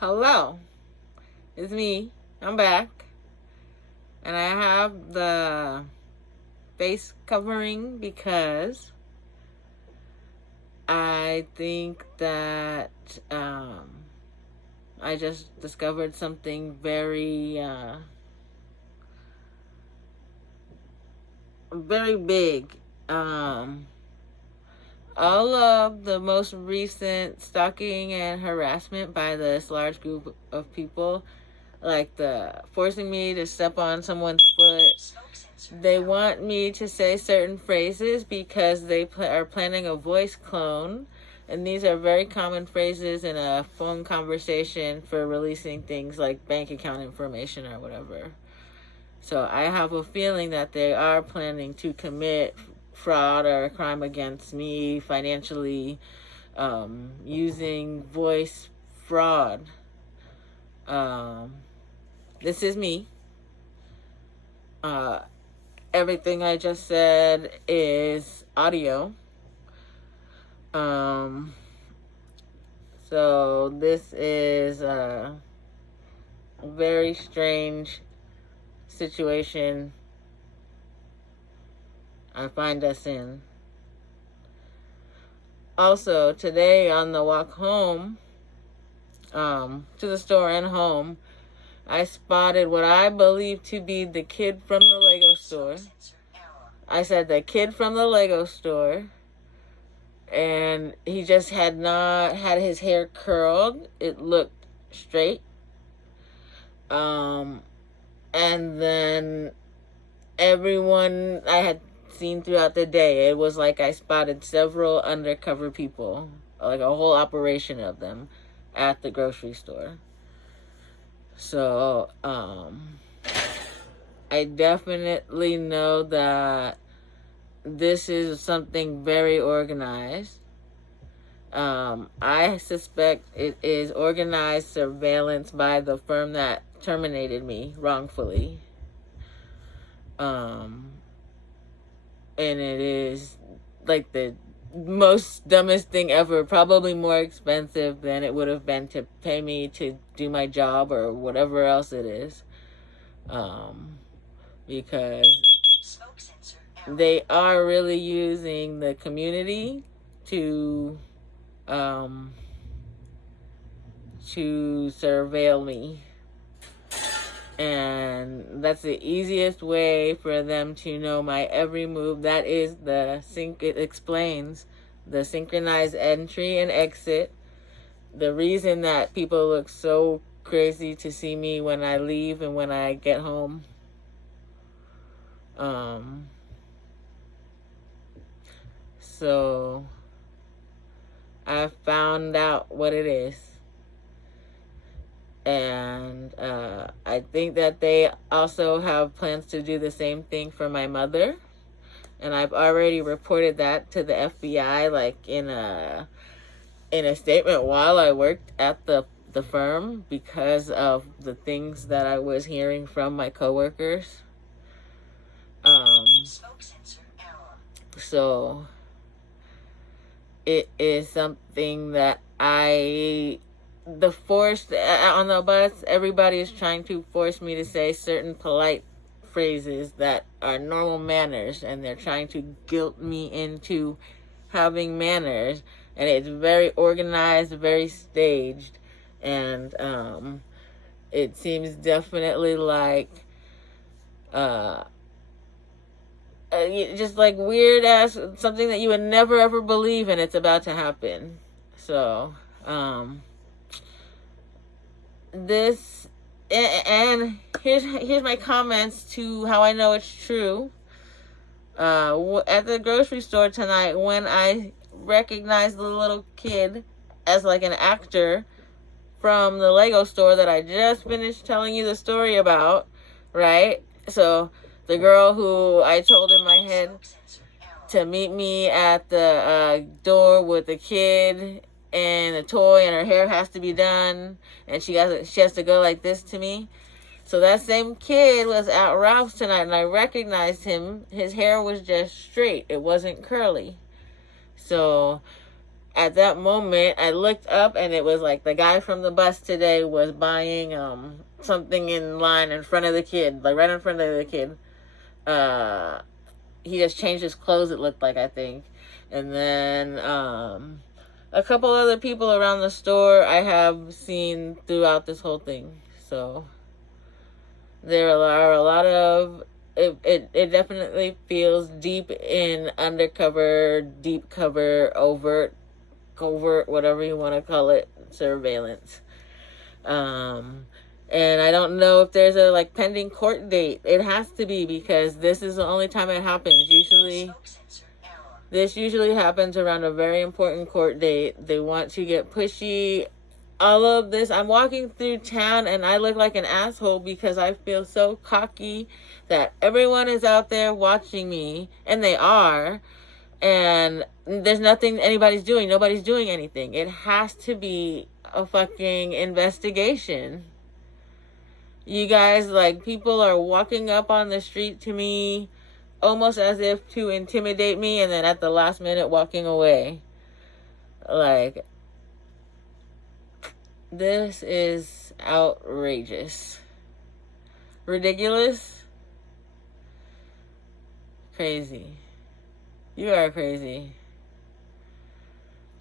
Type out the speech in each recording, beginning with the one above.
Hello, it's me. I'm back. And I have the face covering because I think that I just discovered something very big. All of the most recent stalking and harassment by this large group of people, like the forcing me to step on someone's foot. They want me to say certain phrases because they are planning a voice clone. And these are very common phrases in a phone conversation for releasing things like bank account information or whatever. So I have a feeling that they are planning to commit fraud or a crime against me financially, using voice fraud. This is me. Everything I just said is audio. So this is a very strange situation I find us in. Also, today on the walk home, to the store and home, I spotted what I believe to be the kid from the Lego store. I said the kid from the Lego store. And he just had not had his hair curled. It looked straight. And then everyone I had seen throughout the day, it was like I spotted several undercover people, like a whole operation of them at the grocery store. So, I definitely know that this is something very organized. I suspect it is organized surveillance by the firm that terminated me wrongfully. And it is like the most dumbest thing ever, probably more expensive than it would have been to pay me to do my job or whatever else it is. Because they are really using the community to surveil me. And that's the easiest way for them to know my every move. That is it explains the synchronized entry and exit. The reason that people look so crazy to see me when I leave and when I get home. So I found out what it is. And I think that they also have plans to do the same thing for my mother. And I've already reported that to the FBI, like in a statement while I worked at the firm, because of the things that I was hearing from my coworkers. So it is something that on the bus, everybody is trying to force me to say certain polite phrases that are normal manners, and they're trying to guilt me into having manners, and it's very organized, very staged, and it seems definitely like just like weird ass, something that you would never ever believe, and it's about to happen. So this, and here's my comments to how I know it's true. At the grocery store tonight, when I recognized the little kid as like an actor from the Lego store that I just finished telling you the story about, right? So the girl who I told in my head to meet me at the door with the kid and a toy, and her hair has to be done, and she has to go like this to me. So that same kid was at Ralph's tonight, and I recognized him. His hair was just straight. It wasn't curly. So at that moment, I looked up and it was like the guy from the bus today was buying something in line in front of the kid, like right in front of the kid. He just changed his clothes, it looked like, I think. And then a couple other people around the store I have seen throughout this whole thing. So there are a lot of it definitely feels deep in undercover, deep cover, overt, covert, whatever you want to call it, surveillance. And I don't know if there's a like pending court date. It has to be, because this is the only time it happens. This usually happens around a very important court date. They want to get pushy. All of this, I'm walking through town and I look like an asshole because I feel so cocky that everyone is out there watching me, and they are, and there's nothing anybody's doing. Nobody's doing anything. It has to be a fucking investigation. You guys, like, people are walking up on the street to me almost as if to intimidate me, and then at the last minute walking away. Like, this is outrageous. Ridiculous. Crazy. You are crazy.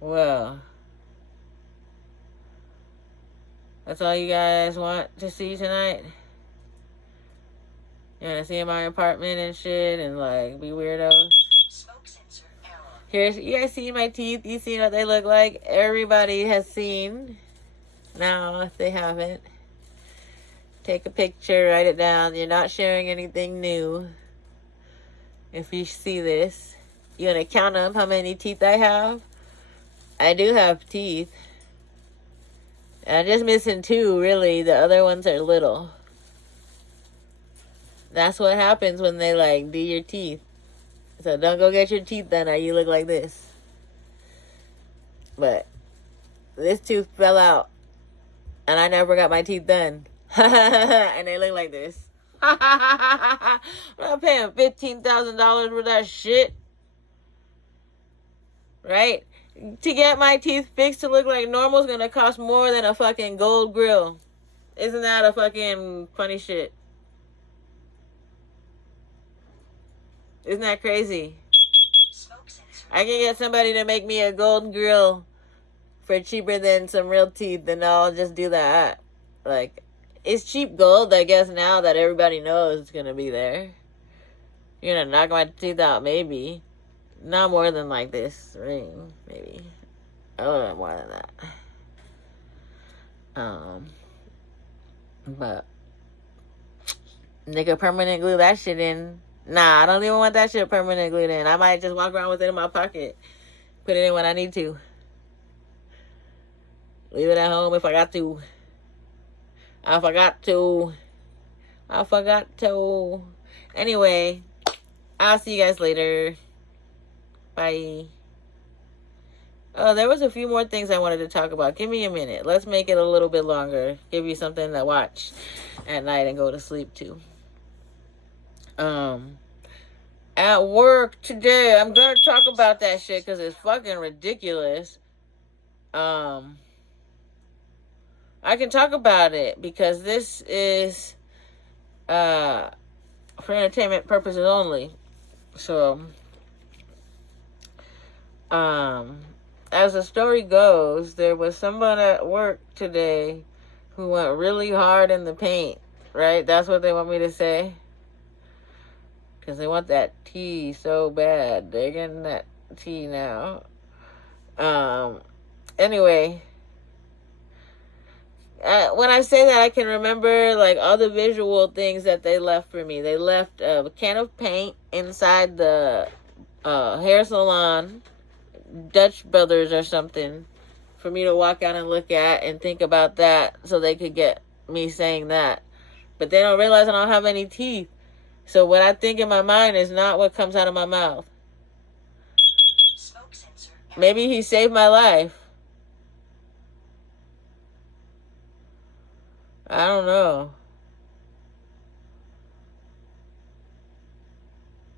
Well, that's all you guys want to see tonight? You want to see my apartment and shit and like be weirdos? Here's, you guys see my teeth? You see what they look like? Everybody has seen. Now, if they haven't, take a picture, write it down. You're not sharing anything new. If you see this, you want to count them how many teeth I have? I do have teeth. I'm just missing 2, really. The other ones are little. That's what happens when they, like, do your teeth. So don't go get your teeth done or you look like this. But this tooth fell out. And I never got my teeth done. And they look like this. I'm not paying $15,000 for that shit. Right? To get my teeth fixed to look like normal is going to cost more than a fucking gold grill. Isn't that a fucking funny shit? Isn't that crazy? I can get somebody to make me a gold grill for cheaper than some real teeth, and I'll just do that. Like, it's cheap gold, I guess, now that everybody knows it's going to be there. You're going to knock my teeth out, maybe. Not more than like this ring, maybe. A little bit more than that. But nigga permanent glue that shit in. Nah, I don't even want that shit permanent glued in. I might just walk around with it in my pocket. Put it in when I need to. Leave it at home if I got to. I forgot to. Anyway, I'll see you guys later. Bye. Oh, there was a few more things I wanted to talk about. Give me a minute. Let's make it a little bit longer. Give you something to watch at night and go to sleep to. At work today, I'm gonna talk about that shit because it's fucking ridiculous. I can talk about it because this is for entertainment purposes only. So as the story goes, there was someone at work today who went really hard in the paint, right? That's what they want me to say. Because they want that tea so bad. They're getting that tea now. Anyway, when I say that, I can remember like all the visual things that they left for me. They left a can of paint inside the hair salon, Dutch Brothers or something, for me to walk out and look at and think about that so they could get me saying that. But they don't realize I don't have any teeth. So what I think in my mind is not what comes out of my mouth. Maybe he saved my life. I don't know.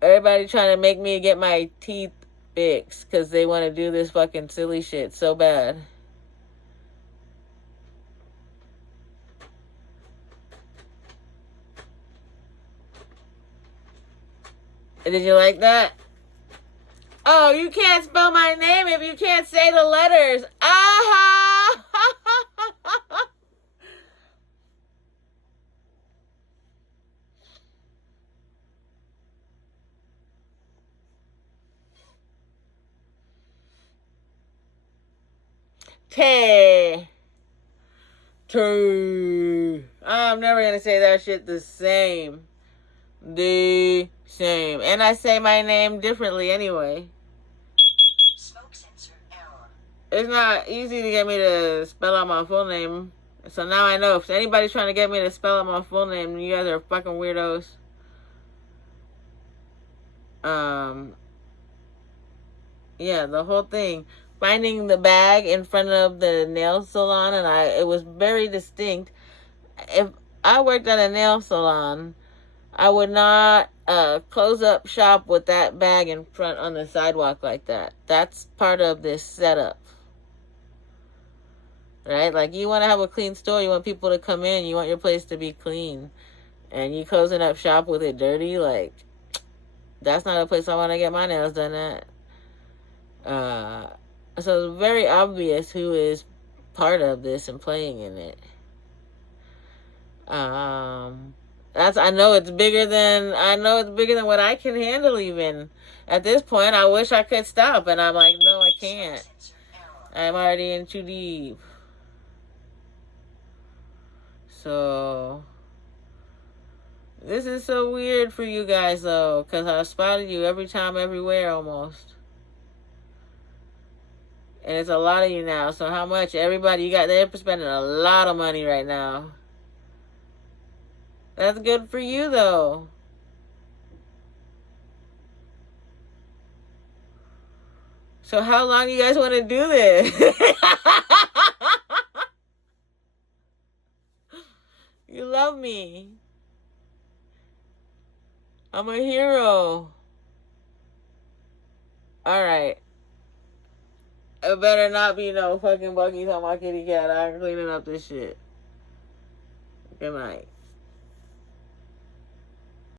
Everybody trying to make me get my teeth fixed because they want to do this fucking silly shit so bad. Did you like that? Oh, you can't spell my name if you can't say the letters. Aha! Tay. I'm never gonna say that shit the same. The same. And I say my name differently anyway. Smoke sensor error. It's not easy to get me to spell out my full name. So now I know if anybody's trying to get me to spell out my full name, you guys are fucking weirdos. Yeah, the whole thing. Finding the bag in front of the nail salon, and it was very distinct. If I worked at a nail salon, I would not close up shop with that bag in front on the sidewalk like that. That's part of this setup. Right? Like, you want to have a clean store, you want people to come in, you want your place to be clean. And you closing up shop with it dirty, like, that's not a place I want to get my nails done at. So it's very obvious who is part of this and playing in it. I know it's bigger than what I can handle even. At this point, I wish I could stop, and I'm like, no, I can't. I'm already in too deep. So this is so weird for you guys though, because I spotted you every time, everywhere almost. And it's a lot of you now. So how much? Everybody, they're spending a lot of money right now. That's good for you, though. So how long do you guys want to do this? You love me. I'm a hero. Alright. It better not be no fucking buggies on my kitty cat. I'm cleaning up this shit. Good night.